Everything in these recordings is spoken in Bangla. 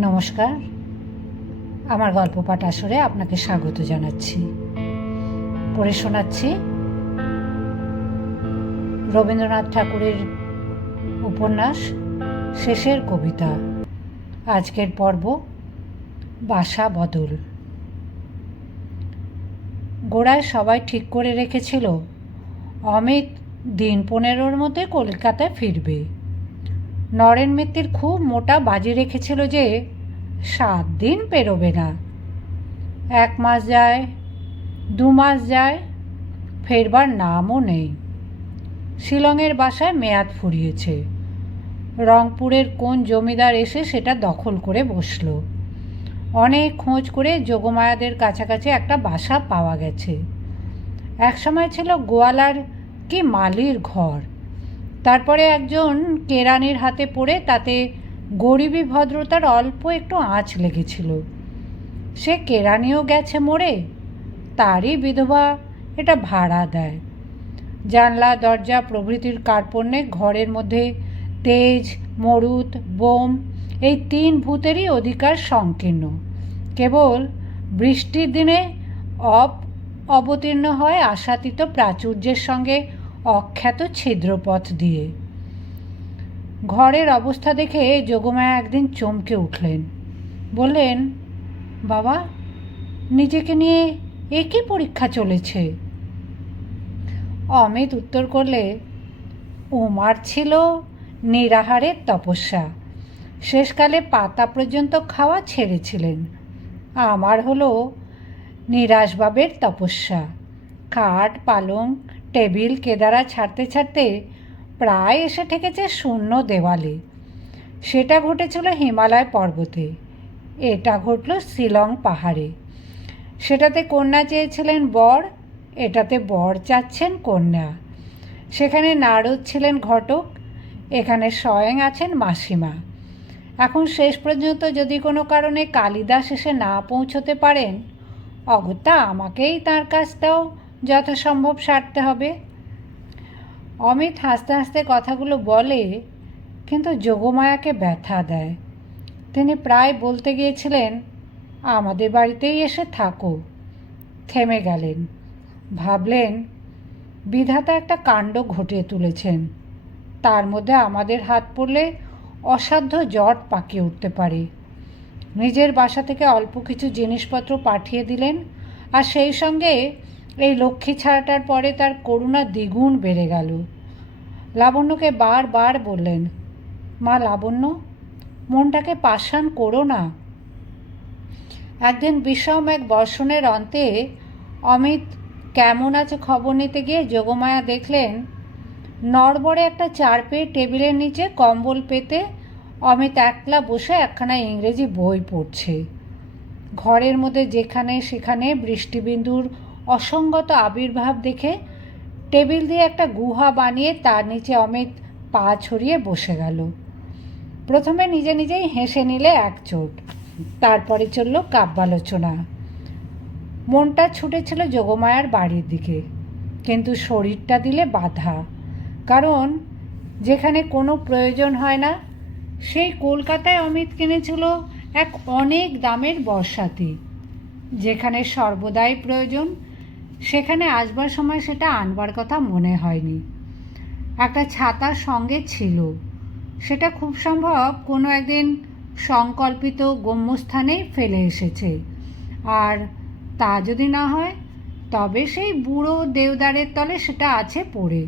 নমস্কার। আমার গল্প পাঠ আসরে আপনাকে স্বাগত জানাচ্ছি। পড়ে শোনাচ্ছি রবীন্দ্রনাথ ঠাকুরের উপন্যাস, শেষের কবিতা। আজকের পর্ব বাসা বদল। গোড়ায় সবাই ঠিক করে রেখেছিল, অমিত দিন পনেরোর মধ্যে কলকাতায় ফিরবে। নরেন মিত্তির খুব মোটা বাজি রেখেছিল যে সাত দিন পেরোবে না। এক মাস যায়, দু মাস যায়, ফেরবার নামও নেই। শিলংয়ের বাসায় মেয়াদ ফুরিয়েছে। রংপুরের কোন জমিদার এসে সেটা দখল করে বসল। অনেক খোঁজ করে যোগমায়াদের কাছাকাছি একটা বাসা পাওয়া গেছে। একসময় ছিল গোয়ালার কি মালির ঘর। তারপরে একজন কেরানির হাতে পড়ে তাতে গরিবী ভদ্রতার অল্প একটু আঁচ লেগেছিল। সে কেরানিও গেছে মোড়ে, তারই বিধবা এটা ভাড়া দেয়। জানলা, দরজা, প্রভৃতির কার্পণ্যে ঘরের মধ্যে তেজ, মরুত, বোম, এই তিন ভূতেরই অধিকার সংকীর্ণ। কেবল বৃষ্টির দিনে অপ অবতীর্ণ হয় আশাতীত প্রাচুর্যের সঙ্গে অখ্যাত ছিদ্রপথ দিয়ে। ঘরের অবস্থা দেখে যোগমায়া একদিন চমকে উঠলেন। বললেন, বাবা, নিজেকে নিয়ে একই পরীক্ষা চলেছে? অমিত উত্তর করলে, উমার ছিল নিরাহারের তপস্যা। শেষকালে পাতা পর্যন্ত খাওয়া ছেড়েছিলেন। আমার হলো নিরাশবাবের তপস্যা। খাট পালং, টেবিল, কেদারা ছাড়তে ছাড়তে প্রায় এসে ঠেকেছে শূন্য দেওয়ালে। সেটা ঘটেছিল হিমালয় পর্বতে। এটা ঘটল শিলং পাহাড়ে। সেটাতে কন্যা চেয়েছিলেন বর, এটাতে বর চাচ্ছেন কন্যা। সেখানে নারদ ছিলেন ঘটক, এখানে স্বয়ং আছেন মাসিমা। এখন শেষ পর্যন্ত যদি কোনো কারণে কালিদাস এসে না পৌঁছতে পারেন, অগত্যা আমাকেই তার কাজটাও যথাসম্ভব সারতে হবে। অমিত হাসতে হাসতে কথাগুলো বলে, কিন্তু যোগমায়াকে ব্যথা দেয়। তিনি প্রায় বলতে গিয়েছিলেন, আমাদের বাড়িতেই এসে থাকো। থেমে গেলেন। ভাবলেন, বিধাতা একটা কাণ্ড ঘটিয়ে তুলেছেন। তার মধ্যে আমাদের হাত পড়লে অসাধ্য জট পাকিয়ে উঠতে পারে। নিজের বাসা থেকে অল্প কিছু জিনিসপত্র পাঠিয়ে দিলেন, আর সেই সঙ্গে এই লক্ষ্মী ছাড়াটার পরে তার করুণা দ্বিগুণ বেড়ে গেল। লাবণ্যকে বারবার বললেন, মা লাবণ্য, মনটাকে পাষাণ করো না। একদিন বিষম এক বর্ষণের অন্তে অমিত কেমন আছে খবর নিতে গিয়ে যোগমায়া দেখলেন, নড়বড়ে একটা চার পেয়ে টেবিলের নিচে কম্বল পেতে অমিত একলা বসে একখানা ইংরেজি বই পড়ছে। ঘরের মধ্যে যেখানে সেখানে বৃষ্টিবিন্দুর অসঙ্গত আবির্ভাব দেখে টেবিল দিয়ে একটা গুহা বানিয়ে তার নিচে অমিত পা ছড়িয়ে বসে গেল। প্রথমে নিজে নিজেই হেসে নিলে এক চোট তারপরে চলল কাব্যালোচনা। মনটা ছুটেছিল যোগমায়ার বাড়ির দিকে, কিন্তু শরীরটা দিলে বাধা, কারণ যেখানে কোনো প্রয়োজন হয় না, সেই কলকাতায় অমিত কিনেছিল এক অনেক দামের বর্ষাতি যেখানে সর্বদাই প্রয়োজন সেখানে আসবার সময় সেটা আনবার কথা মনে হয়নি। একটা ছাতার সঙ্গে ছিল। সেটা খুব সম্ভব কোনো একদিন সংকল্পিত গম্যস্থানেই ফেলে এসেছে। আর তা যদি না হয়, তবে সেই বুড়ো দেওদারের তলে সেটা আছে পড়ে।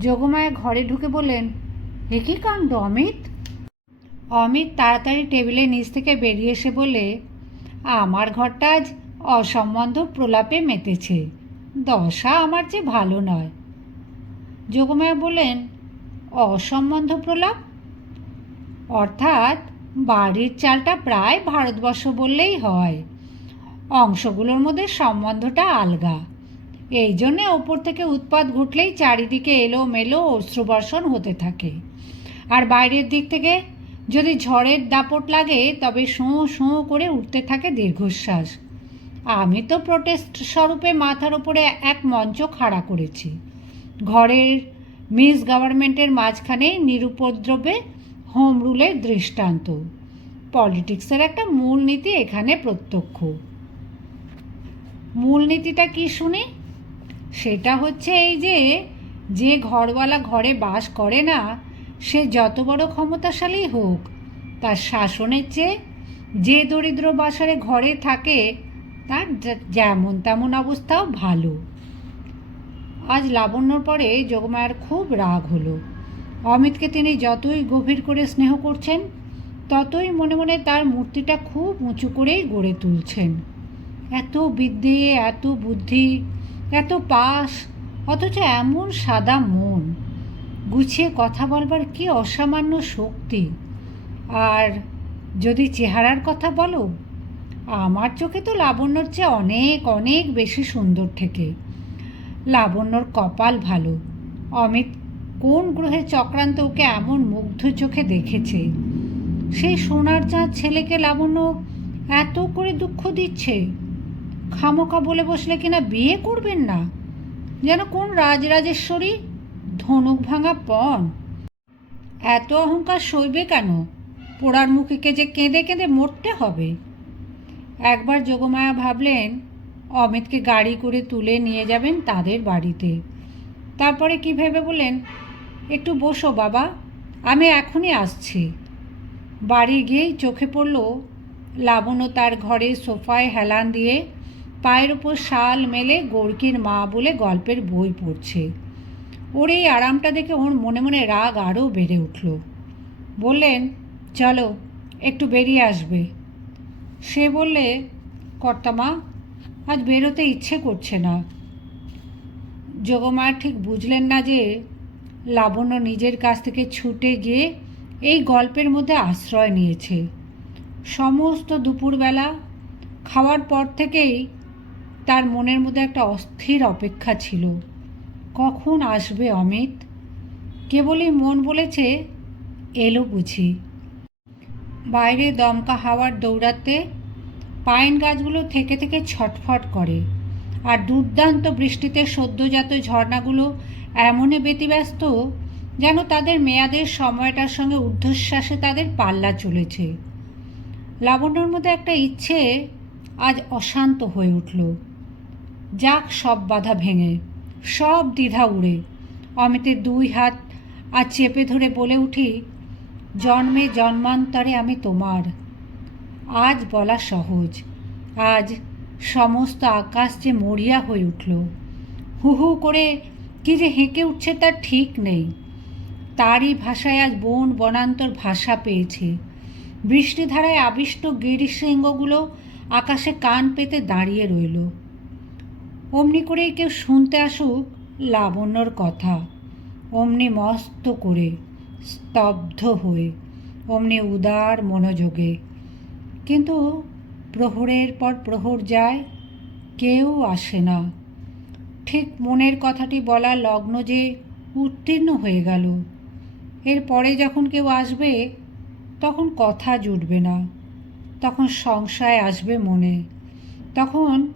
যোগমায়া ঘরে ঢুকে বললেন, এ কী কাণ্ড, অমিত? অমিত তাড়াতাড়ি টেবিলের নিচ থেকে বেরিয়ে এসে বলে আমার ঘরটা আজ অসম্বন্ধ প্রলাপে মেতেছে। দশা আমার যে ভালো নয়। যোগমায়া বললেন, অসম্বন্ধ প্রলাপ? অর্থাৎ বাড়ির চালটা প্রায় ভারতবর্ষ বললেই হয়। অংশগুলোর মধ্যে সম্বন্ধটা আলগা। এই জন্যে ওপর থেকে উৎপাত ঘটলেই চারিদিকে এলো মেলো অশ্রুবর্ষণ হতে থাকে। আর বাইরের দিক থেকে যদি ঝড়ের দাপট লাগে, তবে শোঁ শোঁ করে উঠতে থাকে দীর্ঘশ্বাস। আমি তো প্রোটেস্ট স্বরূপে মাথার উপরে এক মঞ্চ খাড়া করেছি। ঘরের মিস গভর্নমেন্টের মাঝখানে নিরুপদ্রবে হোম রুলের দৃষ্টান্ত। পলিটিক্সের একটা মূলনীতি এখানে প্রত্যক্ষ। মূলনীতিটা কি শুনি? সেটা হচ্ছে এই যে যে ঘরওয়ালা ঘরে বাস করে না, সে যত বড় ক্ষমতাশালী হোক, তার শাসনের চেয়ে যে দরিদ্র বাসারে ঘরে থাকে তার যেমন তেমন অবস্থাও ভালো। আজ লাবণ্যর পরে যোগমায়ার খুব রাগ হলো। অমিতকে তিনি যতই গভীর করে স্নেহ করছেন, ততই মনে মনে তার মূর্তিটা খুব উঁচু করেই গড়ে তুলছেন। এত বিদ্যে, এত বুদ্ধি, এত পাস অথচ এমন সাদা মন। গুছিয়ে কথা বলবার কি অসামান্য শক্তি। আর যদি চেহারার কথা বলো আমার চোখে তো লাবণ্যর চেয়ে অনেক অনেক বেশি সুন্দর থেকে লাবণ্যর কপাল ভালো। অমিত কোন গ্রহে চক্রান্ত ওকে এমন মুগ্ধ চোখে দেখেছে? সেই সোনার চাঁদ ছেলেকে লাবণ্য এত করে দুঃখ দিচ্ছে। খামোকা বলে বসলে কিনা বিয়ে করবেন না? যেন কোন রাজরাজেশ্বরী? ধনুক ভাঙা পণ। এত অহংকার সইবে কেন? পোড়ার মুখীকে যে কেঁদে কেঁদে মরতে হবে? একবার যোগমায়া ভাবলেন, অমিতকে গাড়ি করে তুলে নিয়ে যাবেন তাদের বাড়িতে। তারপরে কি ভেবে বললেন, একটু বসো বাবা, আমি এখনই আসছি। বাড়ি গিয়েই চোখে পড়ল লাবণ্য তার ঘরে সোফায় হেলান দিয়ে পায়ের ওপর শাল মেলে গড়কির মা বলে গল্পের বই পড়ছে। ওর এই আরামটা দেখে ওর মনে মনে রাগ আরও বেড়ে উঠল। বললেন, চলো, একটু বেরিয়ে আসবে। সে বললে কর্তামা আজ বেরোতে ইচ্ছে করছে না। যোগমা ঠিক বুঝলেন না যে, লাবণ্য নিজের কাছ থেকে ছুটে গিয়ে এই গল্পের মধ্যে আশ্রয় নিয়েছে। সমস্ত দুপুরবেলা, খাওয়ার পর থেকেই তার মনের মধ্যে একটা অস্থির অপেক্ষা ছিল। কখন আসবে অমিত? কেবলই মন বলেছে, এলো বুঝি। বাইরে দমকা হাওয়ার দৌড়াতে পাইন গাছগুলো থেকে থেকে ছটফট করে। আর দুর্দান্ত বৃষ্টিতে সদ্যজাত ঝর্ণাগুলো এমনই ব্যতিব্যস্ত যেন তাদের মেয়াদের সময়টার সঙ্গে ঊর্ধ্বশ্বাসে তাদের পাল্লা চলেছে। লাবণ্যর মধ্যে একটা ইচ্ছে আজ অশান্ত হয়ে উঠল। যাক সব বাধা ভেঙে, সব দ্বিধা উড়ে। অমিতের দুই হাত আর চেপে ধরে বলে উঠি জন্মে জন্মান্তরে আমি তোমার। আজ বলা সহজ। আজ সমস্ত আকাশ যে মরিয়া হয়ে উঠল। হু হু করে কি যে হেঁকে উঠছে তার ঠিক নেই। তারই ভাষায় আজ বন বনান্তর ভাষা পেয়েছে। বৃষ্টিধারায় আবিষ্ট গিরিশৃঙ্গগুলো আকাশে কান পেতে দাঁড়িয়ে রইল। অমনি করেই কেউ শুনতে আসুক লাবণ্যর কথা। অমনি মস্ত করে। স্তব্ধ হয়ে অমনি উদার মনোযোগে। কিন্তু প্রহরের পর প্রহর যায়, কেউ আসে না। ঠিক মনের কথাটি বলা লগ্ন যে উত্তীর্ণ হয়ে গেল। এরপরে যখন কেউ আসবে, তখন কথা জুটবে না। তখন সংশয় আসবে মনে। তখন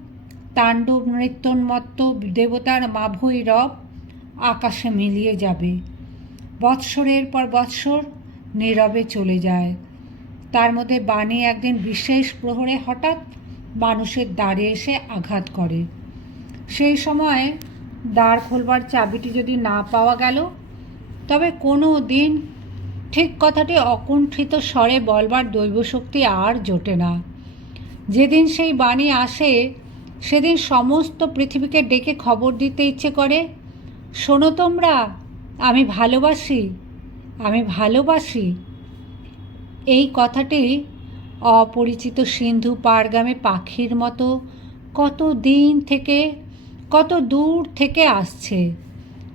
তাণ্ডব নৃত্যন্মত্ত দেবতার মাভৈ রব আকাশে মিলিয়ে যাবে। বৎসরের পর বৎসর নীরবে চলে যায়। তার মধ্যে বাণী একদিন বিশেষ প্রহরে হঠাৎ মানুষের দ্বারে এসে আঘাত করে। সেই সময় দ্বার খোলবার চাবিটি যদি না পাওয়া গেল, তবে কোনো দিন ঠিক কথাটি অকুণ্ঠিত স্বরে বলবার দৈবশক্তি আর জোটে না। যেদিন সেই বাণী আসে, সেদিন সমস্ত পৃথিবীকে ডেকে খবর দিতে ইচ্ছে করে, শোনো তোমরা আমি ভালোবাসি আমি ভালোবাসি। এই কথাটি অপরিচিত সিন্ধু পাড়গ্রামে পাখির মতো কত দিন থেকে, কত দূর থেকে আসছে।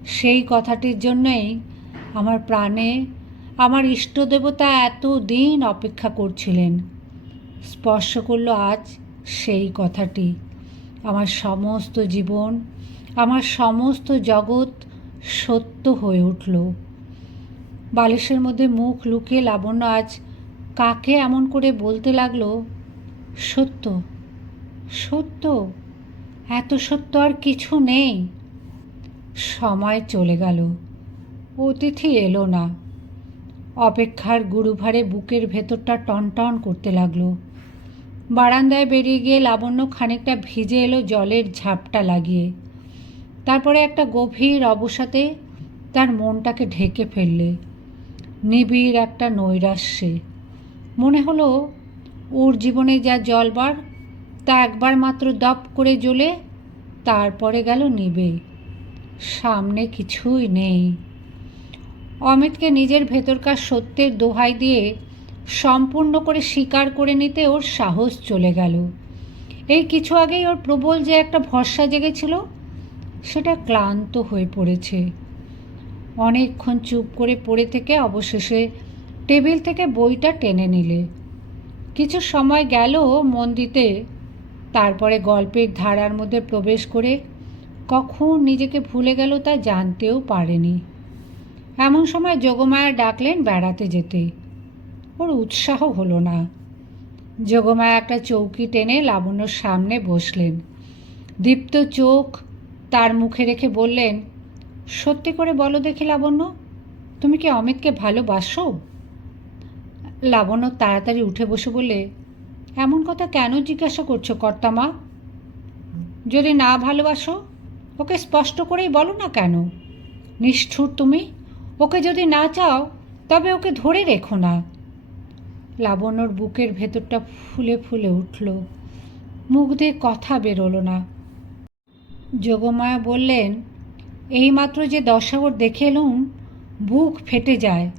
সেই কথাটির জন্যই আমার প্রাণে, আমার ইষ্টদেবতা এত দিন অপেক্ষা করছিলেন। স্পর্শ করল আজ সেই কথাটি। আমার সমস্ত জীবন, আমার সমস্ত জগৎ সত্য হয়ে উঠল। বালিশের মধ্যে মুখ লুকিয়ে লাবণ্য আজ কাকে এমন করে বলতে লাগল? সত্য সত্য, এত সত্য আর কিছু নেই। সময় চলে গেল, অতিথি এলো না। অপেক্ষার গুরুভারে বুকের ভেতরটা টনটন করতে লাগল। বারান্দায় বেরিয়ে গিয়ে লাবণ্য খানিকটা ভিজে এলো জলের ঝাপটা লাগিয়ে। তারপরে একটা গভীর অবসাতে তার মনটাকে ঢেকে ফেললে। নিবিড় একটা নৈরাশ্যে। মনে হলো, ওর জীবনে যা জলবার তা একবার মাত্র দপ করে জ্বলে, তারপরে গেল নিবে। সামনে কিছুই নেই। অমিতকে নিজের ভেতরকার সত্যের দোহাই দিয়ে সম্পূর্ণ করে স্বীকার করে নিতে ওর সাহস চলে গেল। এই কিছু আগেই ওর প্রবল যে একটা ভরসা জেগেছিল সেটা ক্লান্ত হয়ে পড়েছে। অনেকক্ষণ চুপ করে পড়ে থেকে অবশেষে টেবিল থেকে বইটা টেনে নিলে। কিছু সময় গেল মন দিতে। তারপরে গল্পের ধারার মধ্যে প্রবেশ করে কখন নিজেকে ভুলে গেল তা জানতেও পারেনি। এমন সময় যোগমায়া ডাকলেন বেড়াতে যেতে। ওর উৎসাহ হলো না। যোগমায়া একটা চৌকি টেনে লাবণ্যর সামনে বসলেন। দীপ্ত চোখ তার মুখে রেখে বললেন, সত্যি করে বলো দেখি লাবণ্য, তুমি কি অমিতকে ভালোবাসো? লাবণ্য তাড়াতাড়ি উঠে বসে বলে এমন কথা কেন জিজ্ঞাসা করছ কর্তামা যদি না ভালোবাসো, ওকে স্পষ্ট করেই বলো না কেন? নিষ্ঠুর তুমি, ওকে যদি না চাও, তবে ওকে ধরে রেখো না। লাবণ্যর বুকের ভেতরটা ফুলে ফুলে উঠল। মুখ দিয়ে কথা বেরোলো না। যোগমায়া বললেন, এইমাত্র যে দশাগর দেখে এলুম বুক ফেটে যায়।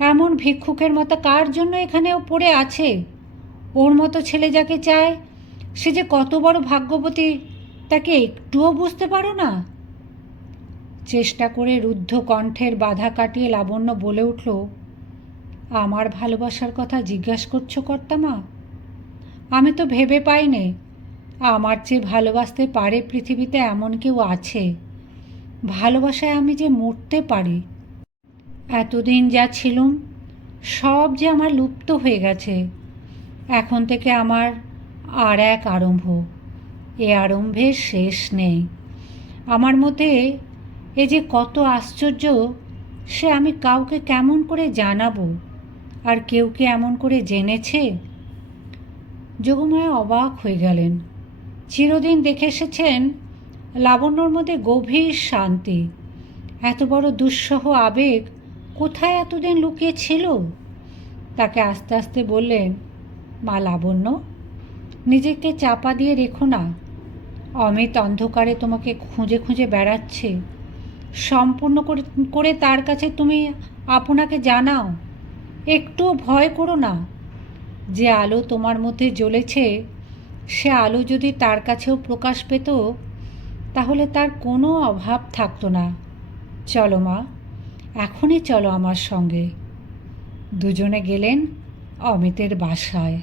এমন ভিক্ষুকের মতো কার জন্য এখানেও পড়ে আছে? ওর মতো ছেলে যাকে চায়, সে যে কত বড় ভাগ্যবতী, তাকে একটুও বুঝতে পারো না? চেষ্টা করে রুদ্ধ কণ্ঠের বাধা কাটিয়ে লাবণ্য বলে উঠল, আমার ভালোবাসার কথা জিজ্ঞাসা করছ কর্তামা আমি তো ভেবে পাইনি আমার যে ভালোবাসতে পারে পৃথিবীতে এমন কেউ আছে? ভালোবাসায় আমি যে মরতে পারি? এতদিন যা ছিলুম, সব যে আমার লুপ্ত হয়ে গেছে। এখন থেকে আমার আর এক আরম্ভ। এ আরম্ভের শেষ নেই। আমার মতে এ যে কত আশ্চর্য, সে আমি কাউকে কেমন করে জানাব? আর কেউ কি এমন করে জেনেছে? যোগমায়া অবাক হয়ে গেলেন। চিরদিন দেখে এসেছেন লাবণ্যর মধ্যে গভীর শান্তি। এত বড় দুঃসহ আবেগ কোথায় এতদিন লুকিয়ে ছিল তাকে আস্তে আস্তে বললেন, মা লাবণ্য, নিজেকে চাপা দিয়ে রেখো না। অমিত অন্ধকারে তোমাকে খুঁজে খুঁজে বেড়াচ্ছে। সম্পূর্ণ করে করে তার কাছে তুমি আপনাকে জানাও। একটু ভয় করো না। যে আলো তোমার মধ্যে জ্বলেছে সে আলো যদি তার কাছেও প্রকাশ পেত, তাহলে তার কোনো অভাব থাকতো না। চলো মা, এখনই চলো আমার সঙ্গে। দুজনে গেলেন অমিতের বাসায়।